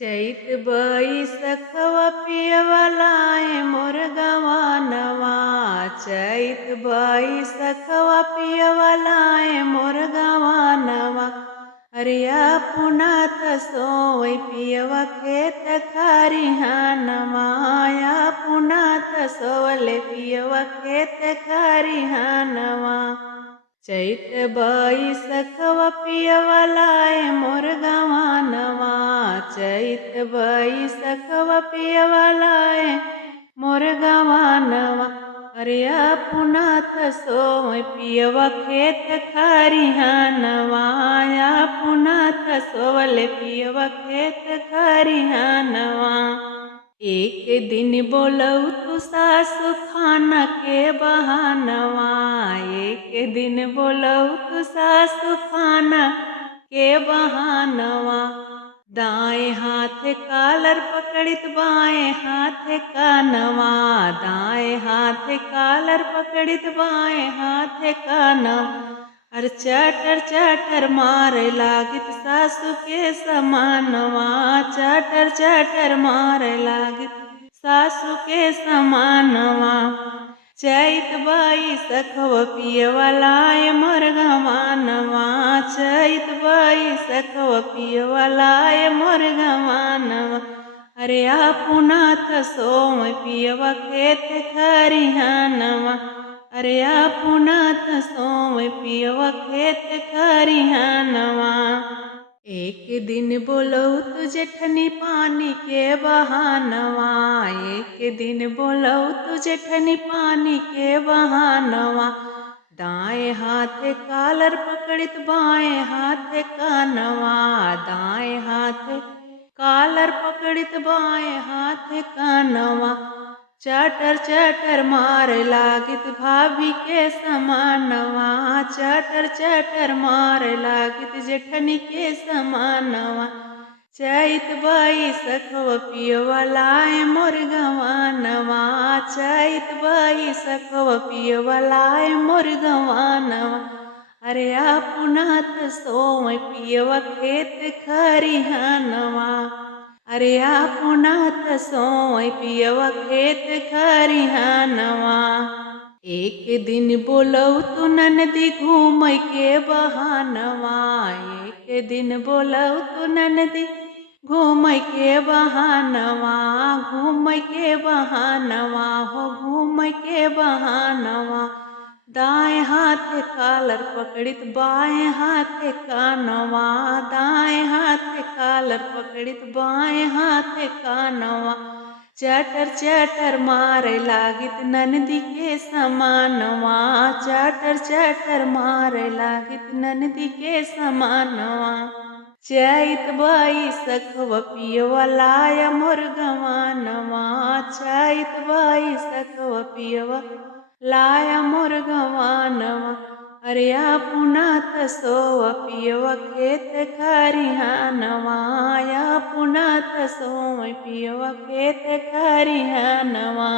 चैत बैसखवा पियवा लाए मोर गवानवा। चैत बैसखवा पियवा लाए मोर गवानवा। अरिया पुनात सोवै पियवा खेत खरिहानवा। या पुनात सोवले पियवा खेत खरिहानवा। चैत बैसखवा पियवा लाए मोर गवानवा। चैत बैसखवा पियवा लाए मोर गवानवा। अरिया पुनात सोवै पियवा खेत खरिहानवा। या पुनात सोवले पियवा खेत खरिहानवा। एक दिन बोलऊ तू सासु खाना के बहानवा। एक दिन बोलऊ तू सासु खाना के बहानवा। दाएं हाथ कालर पकड़ित बाएं हाथ कानवा। दाएं हाथ कालर पकड़ित बाएं हाथ कानवा। अर चाटर चाटर मारे लागित सासु के समानवा। चाटर चाटर मारे लागित सासु के समानवा। चैत बैसखवा पियवा लाए मोर गवानवा। चैत बैसखवा पियवा लाए मोर गवानवा। अरे पुनात सोवै पियवा खेत खरिहानवा। अरे पुनात सोवै पियवा खेत खरिहानवा। एक दिन बोलऊ तू जेठनी पानी के बहानवा। एक दिन बोलऊ तू जेठनी पानी के बहानवा। दाएं हाथ कालर पकड़ित बाएं हाथ कानवा। दाएं हाथ कालर पकड़ित बाएं हाथ कानवा। चाटर चाटर मारे लागित भाभी के समानवा। चाटर चाटर मारे लागित जेठनी के समानवा। चैत बैसखवा पियवा लाए मोर गवानवा। चैत बैसखवा पियवा लाए मोर गवानवा। अरे पुनात सोवै पियवा खेत खरिहानवा। अरे पुनात सोवै पियवा खेत खरिहानवा। एक दिन बोलऊ तू ननदी घूमै के बहानवा। एक दिन बोलऊ तू ननदी घूमै के बहानवा। घूमै के बहानवा हो घूमै के बहानवा। दाएं हाथ कालर पकड़ित बाएं हाथ कानवा। दाएं हाथ कालर पकड़ित बाएं हाथ कानवा। चाटर चाटर मारे लागित ननदी के समानवा। चाटर चाटर मारे लागित ननदी के समानवा। चैत बैसखवा पियवा लाया मोर गवानवा। चैत बैसखवा पियवा लाया मोर गवानवा। अरे पुनात सोवा पियवा खेत खरिहानवा। या पुनात सोवै पियवा खेत खरिहानवा।